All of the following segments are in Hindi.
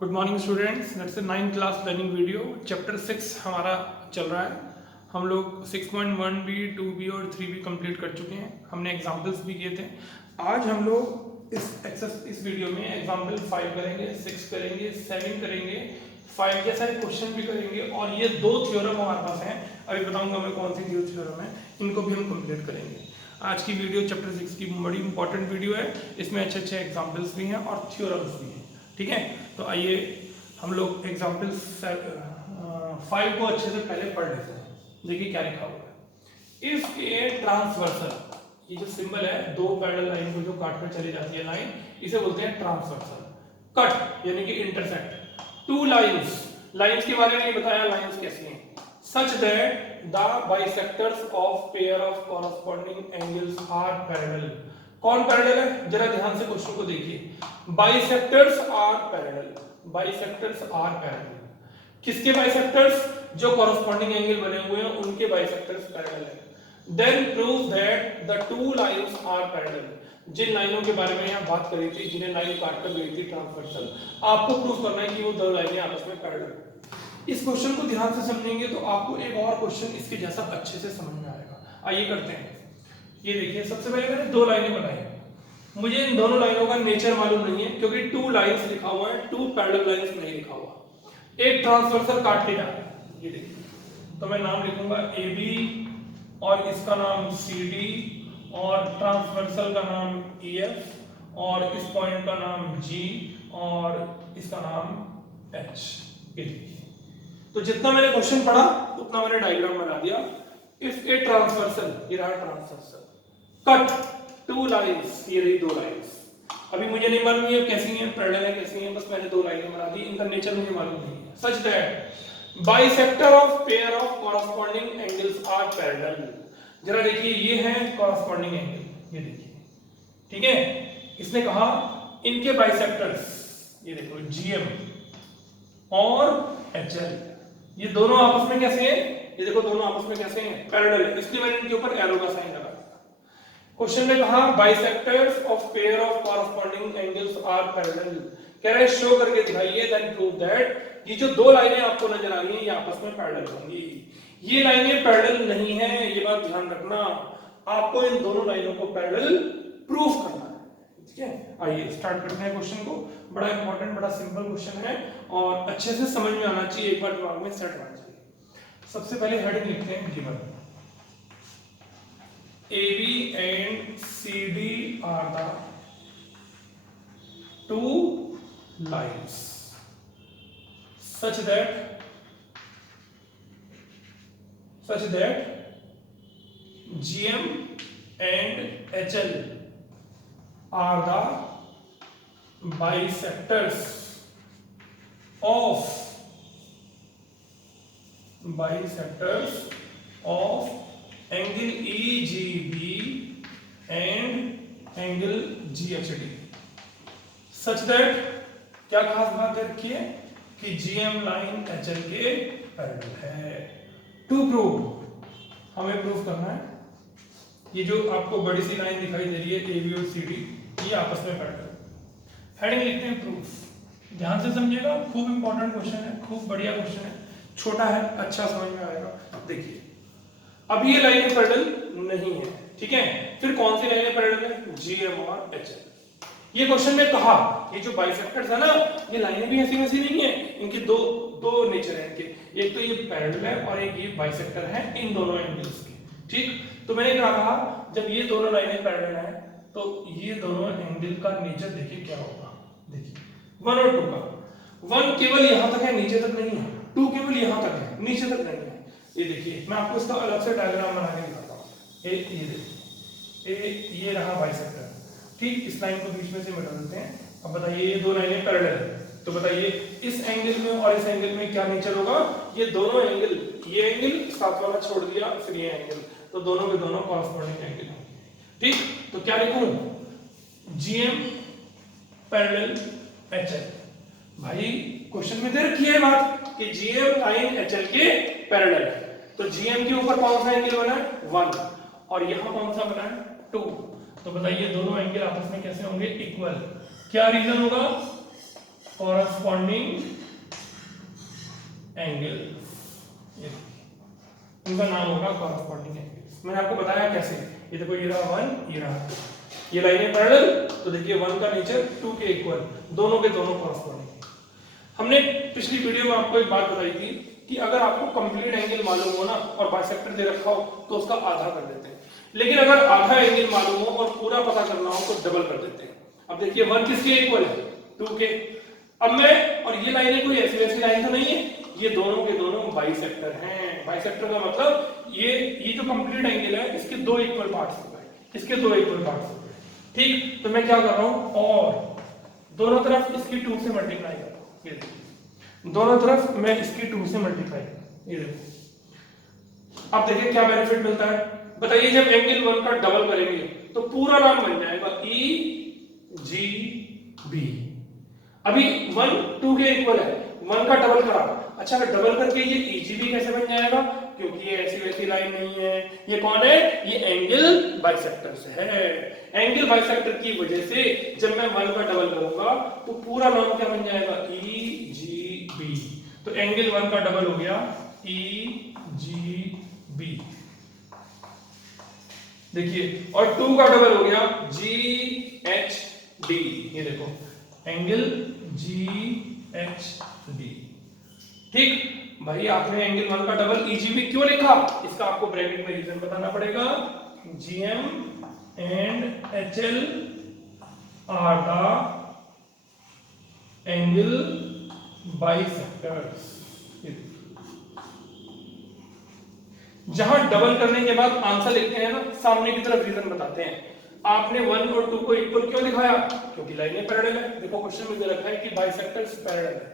Good morning students, that's 9th class learning video. Chapter 6 हमारा चल रहा है। हम लोग 6.1 भी 2 भी और 3 भी कंप्लीट कर चुके हैं। हमने एग्जाम्पल्स भी किए थे। आज हम लोग इस वीडियो में एग्जाम्पल 5 करेंगे, 6 करेंगे, 7 करेंगे, 5 के सारे क्वेश्चन भी करेंगे और ये दो थ्योरम हमारे पास हैं। अभी बताऊंगा मैं कौन सी थ्योरम है, इनको भी हम कंप्लीट करेंगे। आज की वीडियो चैप्टर 6 की बड़ी इंपॉर्टेंट वीडियो है। इसमें अच्छे अच्छे एग्जाम्पल्स भी हैं और थ्योरम्स भी हैं। ठीक है, तो आइए हम लोग एग्जाम्पल 5 को अच्छे से पहले पढ़ लेते हैं। देखिए क्या लिखा हुआ है। इफ ए ट्रांसवर्सल, ये जो सिंबल है दो पैरेलल लाइन को जो काट कर चली जाती है लाइन, इसे बोलते हैं ट्रांसवर्सल। कट यानी कि इंटरसेक्ट टू लाइंस, लाइंस के बारे में नहीं बताया लाइंस कैसी हैं। Such that the bisectors of pair of corresponding angles are parallel. कौन पैरेलल है, जरा ध्यान से क्वेश्चन को देखिए। Bisectors are parallel, bisectors are parallel. किसके बाइसेक्टर्स? जो कॉरस्पॉन्डिंग एंगल बने हुए हैं उनके बाइसेक्टर्स पैरेलल है। Then prove that the two lines are parallel. जिन लाइनों के बारे में यहां बात करी थी, जिन्हें लाइन काटकर गई थी ट्रांसवर्सल, आपको प्रूव करना है कि वो दो लाइनें आपस में पैरेलल। इस क्वेश्चन को ध्यान से समझेंगे तो आपको एक और क्वेश्चन इसके जैसा अच्छे से समझ में आएगा। आइए करते हैं। ये देखिए, सबसे पहले मैंने दो लाइनें बनाई। मुझे इन दोनों लाइनों का नेचर मालूम नहीं है क्योंकि टू लाइंस लिखा हुआ है, टू पैरेलल लाइंस नहीं लिखा हुआ। एक ट्रांसवर्सल काट के जा रहा है, ये देखिए, तो मैं नाम लिखूंगा AB और इसका नाम CD और ट्रांसवर्सल का नाम EF और इस पॉइंट का नाम G और इसका नाम H। ये देखिए, तो जितना मैंने क्वेश्चन पढ़ा उतना मैंने डायग्राम बना दिया। इफ ए ट्रांसवर्सल, ये रहा ट्रांसवर्सल, कट टू लाइंस, ये रही दो लाइंस। अभी मुझे नहीं मालूम ये कैसी हैं, पैरेलल है कैसी हैं, बस मैंने दो लाइनें बना दी, इनका नेचर मुझे मालूम नहीं है। Such that bisector of pair of corresponding angles are parallel. जरा देखिए, ये है कॉरस्पॉन्डिंग एंगल, ये देखिए, ठीक है। इसने कहा इनके बाइसेक्टर्स, ये देखो GM और HL, ये दोनों आपस में कैसे हैं? ये देखो दोनों आपस में कैसे हैं? पैरेलल है, इसलिए मैंने इनके ऊपर एरो का साइन लगा दिया। क्वेश्चन में कहा bisectors of pair of corresponding angles are parallel. कह रहे हैं शो करके दिखाइए, देन प्रूव दैट ये जो दो लाइनें आपको नजर आ रही हैं ये आपस में पैरेलल होंगी। ये लाइनें पैरेलल नहीं है, ये बात ध्यान रखना। आपको इन दोनों लाइनों को पैरेलल प्रूफ करना है। ठीक है, आइए स्टार्ट करते हैं क्वेश्चन को। बड़ा इंपॉर्टेंट, बड़ा सिंपल क्वेश्चन है और अच्छे से समझ में आना चाहिए, एक बार दिमाग में सेट होना चाहिए। सबसे पहले हेडिंग लिखते हैं given. AB and CD are the two lines such that GM and HL are the bisectors of angle EGB and angle GHD such that, क्या खास बात रखिए कि GM लाइन HL के पैरेलल है। टू प्रूव, हमें प्रूव करना है ये जो आपको बड़ी सी लाइन दिखाई दे रही है AB और CD, ये आपस में पैरेलल। हेडिंग लिखते हैं प्रूफ। ध्यान से समझिएगा, खूब इंपॉर्टेंट क्वेश्चन है, खूब बढ़िया क्वेश्चन है, छोटा है, अच्छा समझ में आएगा। देखिए, अब ये लाइनें पैरेलल नहीं है, ठीक है। फिर कौन सी लाइनें पैरेलल है? GM और HL। ये क्वेश्चन में कहा ये जो बाइसेक्टर्स है ना, ये लाइनें भी ऐसी वैसी नहीं है, इनके दो नेचर है इनके। एक तो ये पैरेलल है और एक ये बाइसेक्टर है इन दोनों एंगल्स के। ठीक, तो मैंने क्या कहा, जब ये दोनों लाइनें पैरेलल है तो ये दोनों एंगल का नेचर देखिए क्या होगा। देखिए 1 और 2 का, 1 केवल यहां तक है, नीचे तक नहीं है। 2 केवल यहां तक है, नीचे तक नहीं है। ये देखिए, मैं आपको इसका अलग से डायग्राम बना के दिखाता हूं। ये देखिए, ये रहा बाइसेक्टर। ठीक, इस लाइन को बीच में से मिटा देते हैं। अब बताइए, ये दो लाइनें पैरेलल है, तो बताइए इस एंगल में और इस एंगल में क्या नेचर होगा? ये दोनों एंगल, ये एंगल साथ वाला छोड़ दिया, फिर ये एंगल, तो दोनों के दोनों कॉरस्पॉन्डिंग एंगल होंगे। ठीक, तो क्या लिखूं? GM parallel HL। भाई क्वेश्चन में दे रखी है बात कि GM लाइन HL के पैरेलल है, तो GM के ऊपर कौन सा एंगल बना है? 1 और यहां कौन सा बना है? 2। तो बताइए दोनों एंगल आपस में कैसे होंगे? इक्वल। क्या रीजन होगा? कॉरस्पॉन्डिंग एंगल, इनका नाम होगा कॉरस्पॉन्डिंग एंगल। मैंने आपको बताया कैसे, ये देखो ये रहा 1, ये रहा 2, ये लाइनें पैरेलल, तो देखिए 1 का नेचर 2 के इक्वल, दोनों के दोनों कॉरस्पॉन्डिंग। हमने पिछली वीडियो में आपको एक बात बताई थी कि अगर आपको कंप्लीट एंगल मालूम हो ना और बाइसेक्टर दे रखा हो तो उसका आधा कर देते हैं, लेकिन अगर आधा एंगल मालूम हो और पूरा पता करना हो तो डबल कर देते हैं। अब देखिए 1 किसके इक्वल है, 2 के। अब मैं, और ये लाइनें कोई ऐसी वैसी लाइन तो नहीं है, ये दोनों के दोनों बाइसेक्टर हैं। बाइसेक्टर का मतलब ये जो कंप्लीट एंगल है इसके दो इक्वल पार्ट्स हो गए, इसके दो इक्वल पार्ट्स हो गए, ठीक। तो मैं क्या कर रहा हूं, और दोनों तरफ इसकी 2 से मल्टीप्लाई कर रहा हूं, ये देखिए दोनों तरफ मैं इसकी 2 से मल्टीप्लाई कर रहा हूं, ये देखो। अब देखिए क्या बेनिफिट मिलता है, बताइए जब एंगल 1 का डबल करेंगे तो पूरा नाम बन जाएगा EGB। अभी 1 2 के इक्वल है, 1 का डबल करा, अच्छा अगर डबल करके ये EGB कैसे बन जाएगा, क्योंकि ये ऐसी वैसी लाइन नहीं है, ये कौन है, ये एंगल बाइसेक्टर्स है। एंगल बाइसेक्टर की वजह से जब मैं 1 का डबल करूंगा तो पूरा नाम क्या बन जाएगा, EGB। तो एंगल 1 का डबल हो गया EGB, देखिए, और 2 का डबल हो गया GHD, ये देखो एंगल GHD, ठीक। भाई आपने एंगल 1 का डबल EGB क्यों लिखा, इसका आपको ब्रैकेट में रीजन बताना पड़ेगा। GM and HL are the angle bisectors। जहां डबल करने के बाद आंसर लिखते हैं ना, सामने की तरफ रीजन बताते हैं। आपने 1 और 2 को इक्वल क्यों दिखाया, क्योंकि लाइनें पैरेलल है। देखो क्वेश्चन में दे रखा है कि बाइसेक्टर्स पैरेलल है,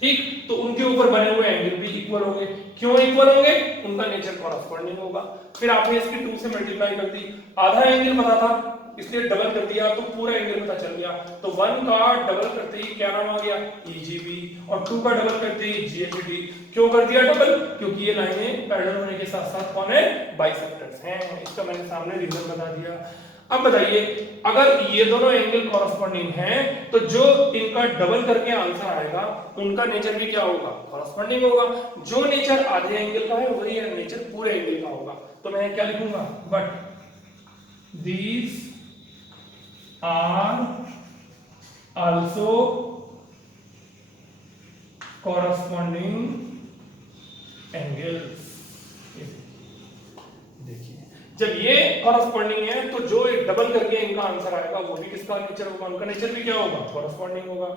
ठीक, तो उनके ऊपर बने हुए एंगल भी इक्वल होंगे। क्यों इक्वल होंगे, उनका नेचर कॉरस्पॉन्डिंग होगा। फिर आपने इसकी 2 से मल्टीप्लाई कर दी, आधा एंगल पता था इसलिए डबल कर दिया तो पूरा एंगल पता चल गया। तो 1 का डबल करते ही क्या नाम आ गया, EGB, और 2 का डबल करते ही GHD। क्यों कर दिया डबल, क्योंकि ये लाइनें पैरेलल होने के साथ साथ कौन है, बाइसेक्टर्स हैं। इसका मैंने सामने रीजन बता दिया। अब बताइए अगर ये दोनों एंगल कॉरस्पॉन्डिंग हैं तो जो इनका डबल करके आंसर आएगा उनका नेचर भी क्या होगा, कॉरस्पॉन्डिंग होगा। जो नेचर आधे एंगल का है वही नेचर पूरे एंगल का होगा। तो मैं क्या लिखूंगा, but these are also corresponding angles. देखिए जब ये कॉरस्पॉन्डिंग है तो जो डबल करके इनका आंसर आएगा वो भी किसका नेचर होगा, उनका नेचर भी क्या होगा, कॉरस्पॉन्डिंग होगा।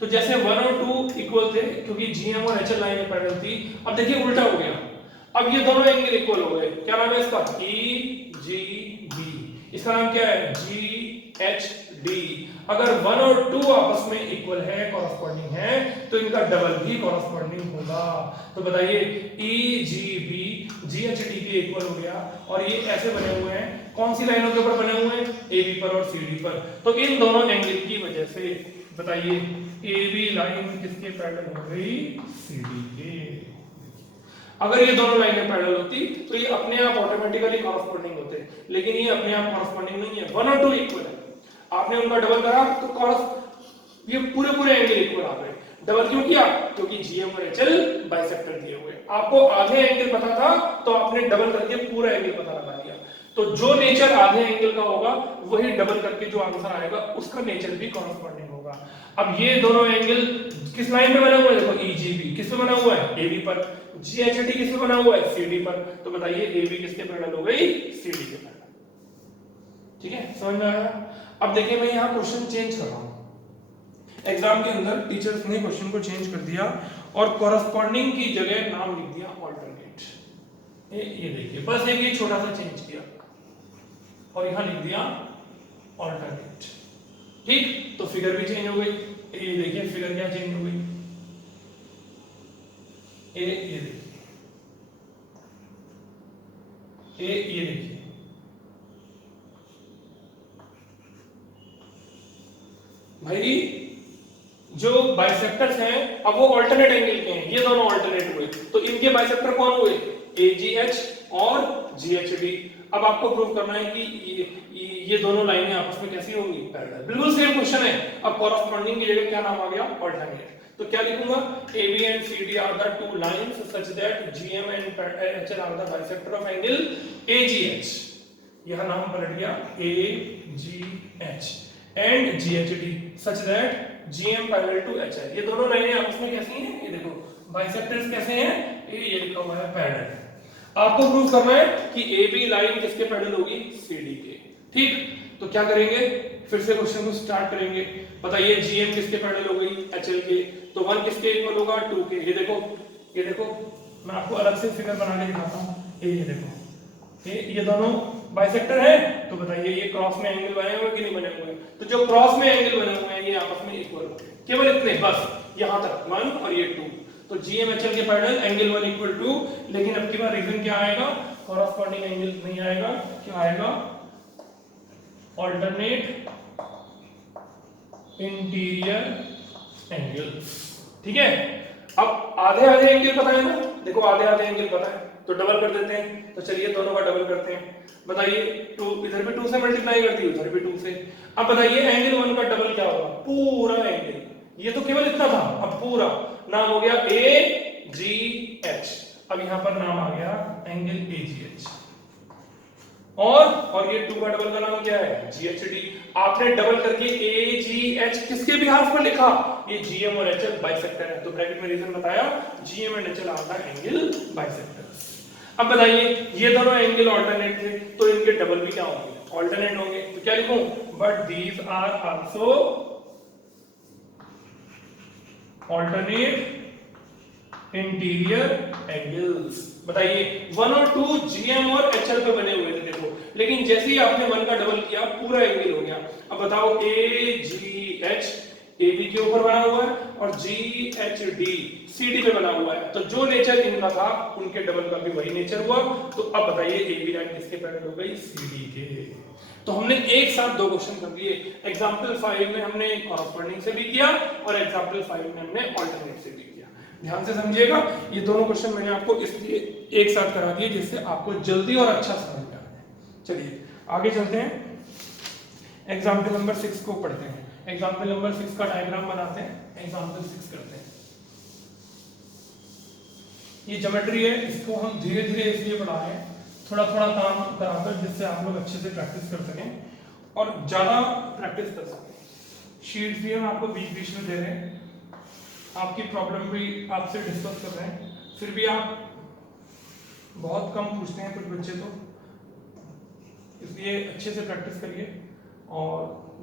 तो जैसे 1 और 2 इक्वल थे क्योंकि GM और HL लाइन पैरेलल थी, अब देखिए उल्टा हो गया। अब ये दोनों एंगल इक्वल हो गए, क्या नाम है इसका, EGB। इसका नाम क्या है, GHD। अगर 1 और 2 आपस में इक्वल है, कॉरस्पॉन्डिंग है, तो इनका डबल भी कॉरस्पॉन्डिंग होगा। तो बताइए EGB GHD के इक्वल हो गया, और ये ऐसे बने हुए हैं, कौन सी लाइनों के ऊपर बने हुए हैं, AB पर और CD पर। तो इन दोनों एंगल की वजह से बताइए AB लाइन किसके पैरेलल हो गई, CD के। अगर ये दोनों लाइनें पैरेलल होती तो ये अपने आप ऑटोमेटिकली कॉरस्पॉन्डिंग होते, लेकिन ये अपने आप कॉरस्पॉन्डिंग नहीं है। 1 और 2 इक्वल है, आपने उनका डबल करा तो ये पूरे एंगल इक्वल आ गए। डबल क्यों किया, क्योंकि GM और HL बाइसेक्टर दिए हुए। आपको आधे एंगल पता था तो आपने डबल करके पूरा एंगल पता लगा दिया। तो जो नेचर आधे एंगल का होगा वही डबल करके जो आंसर आएगा उसका नेचर भी कॉरस्पॉन्डिंग होगा। अब ये दोनों एंगल किस लाइन पे बना हुआ है, देखो EGB किस पे बना हुआ है, AB पर। GHD किस पे बना हुआ है, CD पर। तो बताइए AB किसके पैरेलल हो गई, CD के पैरेलल। ठीक है, समझ में आया। अब देखिए मैं यहाँ क्वेश्चन चेंज कर रहा हूँ। एग्जाम के अंदर टीचर्स ने क्वेश्चन को चेंज कर दिया और कॉरस्पॉन्डिंग की जगह नाम लिख दिया ऑल्टरनेट। ये देखिए बस एक ये छोटा सा चेंज किया और यहाँ लिख दिया ऑल्टरनेट, ठीक। तो फिगर भी चेंज हो गई। ये देखिए फिगर क्या चेंज हो गई, ये देखिए, ये देखिए, भाई जो बाइसेक्टर्स हैं अब वो ऑल्टरनेट एंगल के हैं, ये दोनों ऑल्टरनेट हुए, तो इनके बाइसेक्टर कौन हुए, AGH और GHD। अब आपको प्रूव करना है कि ये दोनों लाइनें आपस में कैसी होंगी, पैरेलल। बिल्कुल सेम क्वेश्चन है। अब कॉरस्पॉन्डिंग की जगह क्या नाम आ गया, अल्टरनेट। तो क्या लिखूंगा, AB and CD are the two lines such that GM and HL are the bisector of angle AGH। यह नाम पलट गया AGH and GHD such that GM parallel to HL। ये दोनों लाइनें आपस में कैसी हैं, ये देखो बाइसेक्टर्स कैसे हैं, ये लिखा हुआ है पैरेलल। आपको प्रूव करना है कि AB लाइन किसके पैरेलल होगी, CD के। ठीक, तो क्या करेंगे, फिर से क्वेश्चन को स्टार्ट करेंगे। बताइए GM किसके पैरेलल हो गई, HL के। तो 1 किसके इक्वल होगा, 2 के। ये देखो मैं आपको अलग से फिगर बना के दिखाता हूँ। ये देखो ये दोनों बाइसेक्टर है। तो बताइए ये क्रॉस में एंगल बने हुए कि नहीं बने हुए। तो जो क्रॉस में एंगल बने हुए हैं ये आपस में इक्वल होते हैं, केवल इतने, बस यहां तक 1 और ये 2। तो GM HL के पैरेलल एंगल 1 इक्वल 2। लेकिन अब की बार रीजन क्या आएगा, कॉरस्पॉन्डिंग एंगल नहीं आएगा, क्या आएगा, ऑल्टरनेट इंटीरियर एंगल्स। ठीक है, अब आधे आधे एंगल पता है ना, देखो आधे आधे एंगल पता है तो डबल कर देते हैं। तो चलिए दोनों का डबल करते हैं। बताइए 2 इधर भी 2 से मल्टीप्लाई करती है, उधर भी 2 से। अब बताइए एंगल 1 का डबल क्या होगा, पूरा एंगल। ये तो केवल इतना था, अब पूरा नाम हो गया AGH। अब यहां पर नाम आ गया एंगल AGH। और ये 2 का डबल का नाम क्या है, GHD। आपने डबल करके AGH किसके बिहाफ पर लिखा, ये GM और HL बाइसेक्टर है। तो ब्रैकेट में रीजन बताया, GM and HL are the angle bisectors. अब बताइए ये दोनों एंगल ऑल्टरनेट थे, तो इनके डबल भी क्या होंगे, ऑल्टरनेट होंगे। तो क्या लिखूं, but these are also alternate interior angles. बताइए 1 और 2 GM और HL पे बने हुए थे देखो, लेकिन जैसे ही आपने 1 का डबल किया पूरा एंगल हो गया। अब बताओ AGH AB के ऊपर बना हुआ है और GHD CD पे बना हुआ है। तो जो नेचर इनका था उनके डबल का भी वही नेचर हुआ। तो अब बताइए AB लाइन किसके पैरेलल हो गई, CD के। तो हमने एक साथ दो क्वेश्चन कर लिए। एग्जांपल 5 में हमने कॉरस्पॉन्डिंग से भी किया और एग्जांपल 5 में हमने अल्टरनेट से भी किया। ध्यान से समझिएगा, ये दोनों क्वेश्चन मैंने आपको इसलिए एक साथ करा दिए जिससे आपको जल्दी और अच्छा समझ में आ जाए। चलिए आगे चलते हैं, एग्जांपल नंबर 6 को पढ़ते हैं। एग्जांपल नंबर 6 का डायग्राम बनाते हैं, एग्जांपल 6 करते हैं। ये ज्योमेट्री है, इसको हम धीरे धीरे इसलिए पढ़ा रहे हैं, थोड़ा थोड़ा काम कराकर, जिससे आप लोग अच्छे से प्रैक्टिस कर सकें और ज्यादा प्रैक्टिस कर सकें। शीट्स भी हम आपको बीच बीच में दे रहे हैं, आपकी प्रॉब्लम भी आपसे डिस्कस कर रहे हैं, फिर भी आप बहुत कम पूछते हैं कुछ बच्चे, तो इसलिए अच्छे से प्रैक्टिस करिए और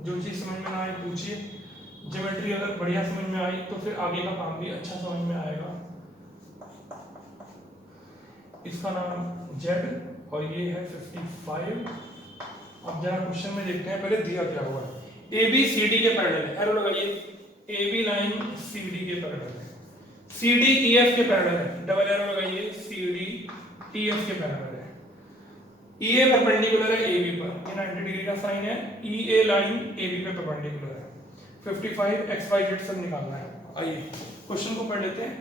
जो चीज़ समझ में ना आए पूछिए। ज्योमेट्री अगर बढ़िया समझ में आई तो फिर आगे का काम भी अच्छा समझ में आएगा। इसका नाम Z और ये है 55। अब जरा क्वेश्चन में देखते हैं पहले दिया क्या हुआ है। AB CD के पैरेलल है, एरो लगाइए। AB लाइन CD के पैरेलल है, CD EF के पैरेलल है, डबल एरो लगाइए। CD EF के पैरेलल है, EA परपेंडिकुलर है AB पर, ये 90 डिग्री का साइन है। EA लाइन AB पे परपेंडिकुलर है। 55 XYZ सब निकालना है। आइए क्वेश्चन को पढ़ लेते हैं।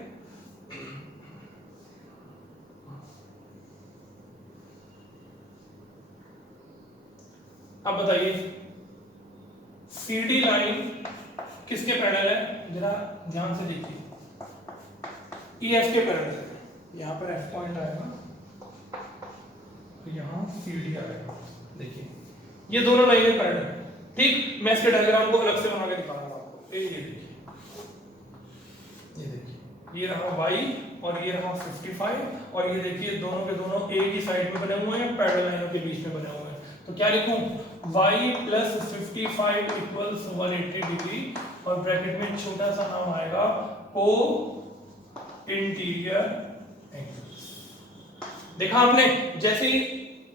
अब बताइए CD लाइन किसके पैरेलल है, जरा ध्यान से देखिए। EF के पैरेलल है, यहाँ पर F पॉइंट आएगा, यहाँ CD आएगा। देखिए ये दोनों लाइनें पैरेलल है। ठीक, मैं इसके डायग्राम को अलग से बना के दिखाऊंगा आपको। ये देखिए, ये रहा Y और ये रहा 55 और ये देखिए दोनों के दोनों एक ही साइड में बने हुए हैं, पैरेलल लाइनों के बीच में बने हुए हैं। तो क्या लिखूं, y प्लस 55 इक्वल्स 180 डिग्री और ब्रैकेट में छोटा सा नाम आएगा को इंटीरियर एंगल्स। देखा आपने, जैसे ही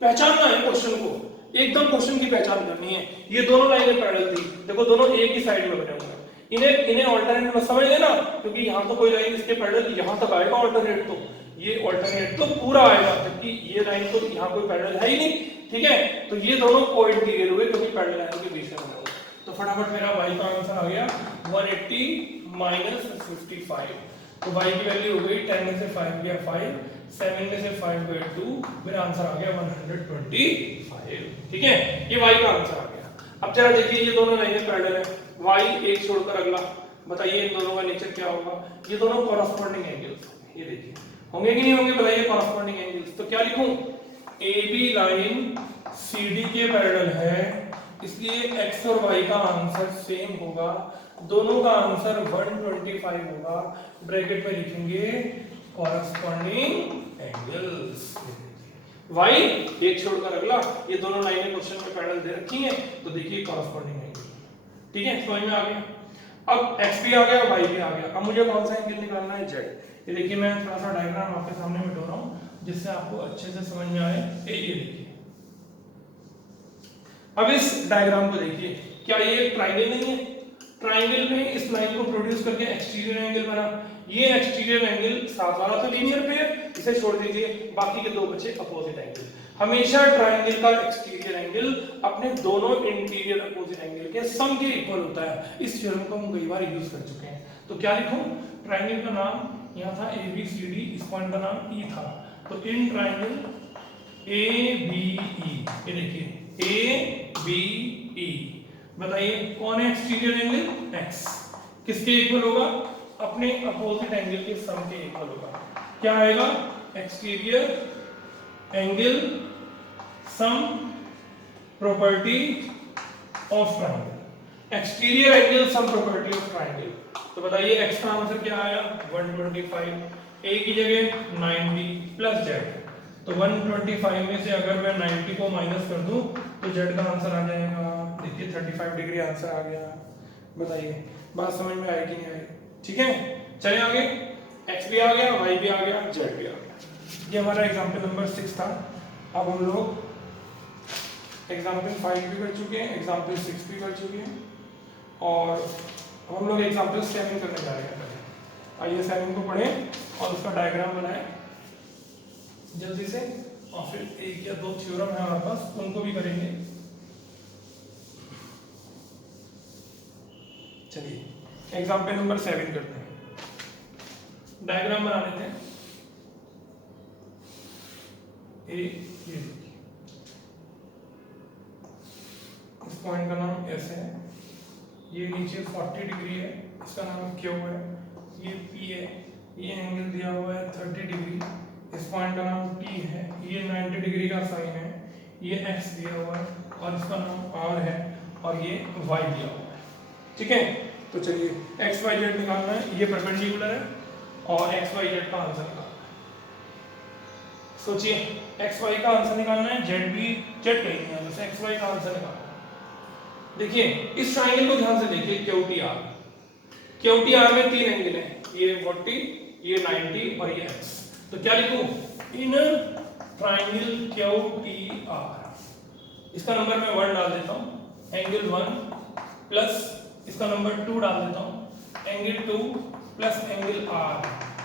पहचानना है क्वेश्चन को, एकदम क्वेश्चन की पहचान करनी है। ये दोनों लाइनें पैरेलल थी, देखो दोनों एक ही साइड में बने हुए हैं। इन्हें ऑल्टरनेट में समझ लेना, क्योंकि यहाँ तो कोई लाइन इसके पैरेलल यहाँ तक आएगा ऑल्टरनेट, तो ये ऑल्टरनेट तो पूरा आएगा, जबकि ये लाइन तो यहाँ कोई पैरेलल है ही नहीं। ठीक है, तो ये दोनों को इंटीरियर हुए क्योंकि पैरेलल लाइनों के बीच में बने हुए। तो फटाफट मेरा y का आंसर आ गया 180 माइनस 55। तो y की वैल्यू हो गई 10 में से 5 गया 5, 7 में से 5/2, मेरा आंसर आ गया 125। ठीक है, ये y का आंसर आ गया। अब जरा देखिए ये दोनों लाइनें पैरेलल है, y एक छोड़कर अगला, बताइए इन दोनों का नेचर क्या होगा? ये दोनों कॉरस्पॉन्डिंग एंगल्स होंगे। ये देखिए होंगे कि नहीं होंगे, बताइए कॉरस्पॉन्डिंग एंगल्स। तो क्या लिखूं? AB लाइन CD के पैरेलल है, इसलिए x और y का आंसर सेम होगा, दोनों का आंसर 125 होगा। ब्रैकेट में लिखेंगे कॉरस्पॉन्डिंग एंगल्स। y एक छोड़कर अगला, ये दोनों लाइनें क्वेश्चन में पैरेलल दे रखी हैं, तो देखिए कॉरस्पॉन्डिंग एंगल। ठीक है, समझ में आ गया। अब x भी आ गया, y भी आ गया। अब मुझे कौन सा एंगल निकालना है? z। ये देखिए मैं थोड़ा सा डायग्राम आपके सामने मिटा रहा हूं जिससे आपको अच्छे से समझ में आए। ये देखिए, अब इस डायग्राम को देखिए, क्या ये एक ट्रायंगल नहीं है? ट्रायंगल में इस लाइन को प्रोड्यूस करके एक्सटीरियर एंगल बना। ये एक्सटीरियर एंगल साथ वाला तो लीनियर पेयर, इसे छोड़ दीजिए, बाकी के दो बचे अपोजिट एंगल। हमेशा ट्रायंगल का एक्सटीरियर एंगल अपने दोनों इंटीरियर अपोजिट एंगल के सम के इक्वल होता है। इस थ्योरम को हम कई बार यूज कर चुके हैं। तो क्या लिखूं? ट्रायंगल का नाम यहाँ था ABCD, इस पॉइंट का नाम E था, तो इन ट्रायंगल ABE, ये देखिए ABE, बताइए कौन है एक्सटीरियर एंगल? x, किसके इक्वल होगा? अपने अपोजिट एंगल के सम के इक्वल होगा। क्या आएगा? Exterior angle sum property of triangle. Exterior angle sum property of triangle. तो बताइए x का आंसर क्या आया? 125, a की जगह 90 प्लस z। तो 125 में से अगर मैं 90 को माइनस कर दूं तो z का आंसर आ जाएगा, देखिए 35 डिग्री आंसर आ गया। बताइए बात समझ में आई कि नहीं आई? ठीक है, चलिए आगे। x भी आ गया, y भी आ गया, z भी आ गया। ये हमारा एग्जाम्पल नंबर 6 था। अब हम लोग एग्जाम्पल 5 भी कर चुके हैं, एग्जाम्पल 6 भी कर चुके हैं, और हम लोग एग्जाम्पल 7 करने जा रहे हैं। आइए 7 को पढ़ें और उसका डायग्राम बनाएं जल्दी से, और फिर एक या दो थ्योरम है हमारे पास, उनको भी करेंगे। चलिए एग्जाम्पल नंबर 7 करते हैं। डायग्राम बना लेते हैं। ये देखिए, इस पॉइंट का नाम S है, ये नीचे 40 डिग्री है, इसका नाम Q है, ये P है, ये एंगल दिया हुआ है 30 डिग्री, इस पॉइंट का नाम T है, ये 90 डिग्री का साइन है, ये X दिया हुआ है और इसका नाम R है, और ये Y दिया हुआ है। ठीक है, तो चलिए x y z निकालना है। ये परपेंडिकुलर है और x y z का आंसर निकालना है। सोचिए x y का आंसर निकालना है, z भी z कहीं नहीं है, बस x y का आंसर निकालना है। देखिए इस ट्रायंगल को ध्यान से देखिए, QTR में तीन एंगल हैं, ये 40, ये 90 और ये x। तो क्या लिखूं? इन ट्रायंगल QTR, इसका नंबर मैं 1 डाल देता हूं, एंगल 1 प्लस इसका नंबर 2 डाल देता हूं, एंगल 2 प्लस एंगल R,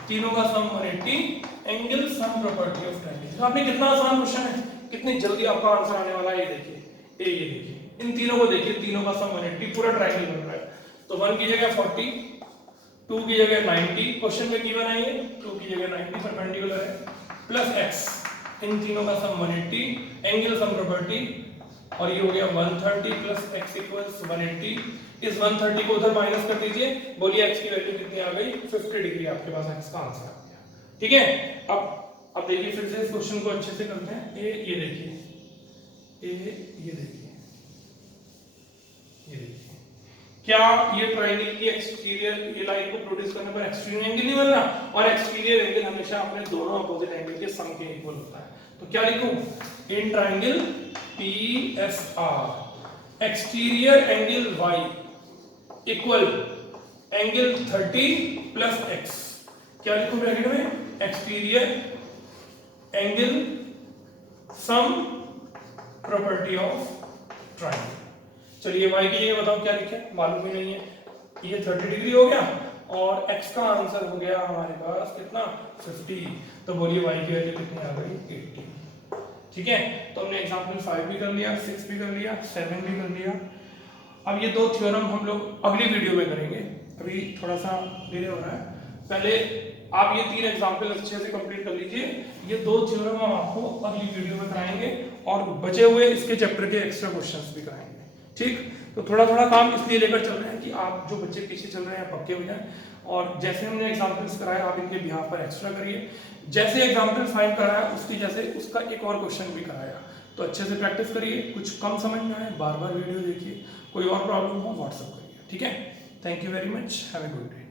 तीनों का सम 180, angle sum property of triangle. आपने कितना आसान क्वेश्चन है, कितनी जल्दी आपका आंसर आने वाला है। ये देखिए, ये देखिए, इन तीनों को देखिए, तीनों का सम 180, पूरा ट्रायंगल बन रहा है। तो 1 की जगह 40, 2 की जगह 90, क्वेश्चन में गिवन है ये, 2 की जगह 90 परपेंडिकुलर है, प्लस x, इन तीनों का सम 180, एंगल सम प्रॉपर्टी, और ये हो गया 130 प्लस x इक्वल्स 180। इस 130 को उधर माइनस कर दीजिए, बोलिए x की वैल्यू कितनी आ गई? 50 डिग्री आपके पास x का आंसर आ गया। ठीक है, अब देखिए फिर से इस क्वेश्चन को अच्छे से करते हैं। ये देखिए, ये देखिए, क्या ये ट्रायंगल की एक्सटीरियर, ये लाइन को प्रोड्यूस करने पर एक्सटीरियर एंगल नहीं बन रहा, और एक्सटीरियर एंगल हमेशा अपने दोनों अपोजिट एंगल के सम के इक्वल होता है। तो क्या लिखूं? In triangle PSR exterior angle y equal angle 30 plus x। क्या लिखूं ब्रैकेट में? Exterior angle sum property of triangle. चलिए y की जगह बताओ क्या लिखे, मालूम ही नहीं है। ये 30 डिग्री हो गया और x का आंसर हो गया हमारे पास कितना? 50। तो बोलिए y की वैल्यू कितनी आ गई? 80। ठीक है, तो हमने एग्जांपल 5 भी कर लिया, 6 भी कर लिया, 7 भी कर लिया। अब ये दो थ्योरम हम लोग अगली वीडियो में करेंगे, अभी थोड़ा सा डिले हो रहा है। पहले आप ये 3 एग्जाम्पल अच्छे से कंप्लीट कर लीजिए। ये 2 थ्योरम हम आपको अगली वीडियो में कराएंगे और बचे हुए इसके चैप्टर के एक्स्ट्रा क्वेश्चंस भी कराएंगे। ठीक, तो थोड़ा थोड़ा काम इसलिए लेकर चल रहे हैं कि आप जो बच्चे पीछे चल रहे हैं पक्के हो जाएं, और जैसे हमने एग्जाम्पल्स कराए आप इनके बिहाफ पर एक्स्ट्रा करिए। जैसे एग्जाम्पल फाइंड कराया उसकी जैसे उसका एक और क्वेश्चन भी कराया, तो अच्छे से प्रैक्टिस करिए। कुछ कम समझ में आए बार बार वीडियो देखिए, कोई और प्रॉब्लम हो व्हाट्सअप करिए। ठीक है, thank you very much, have a good day.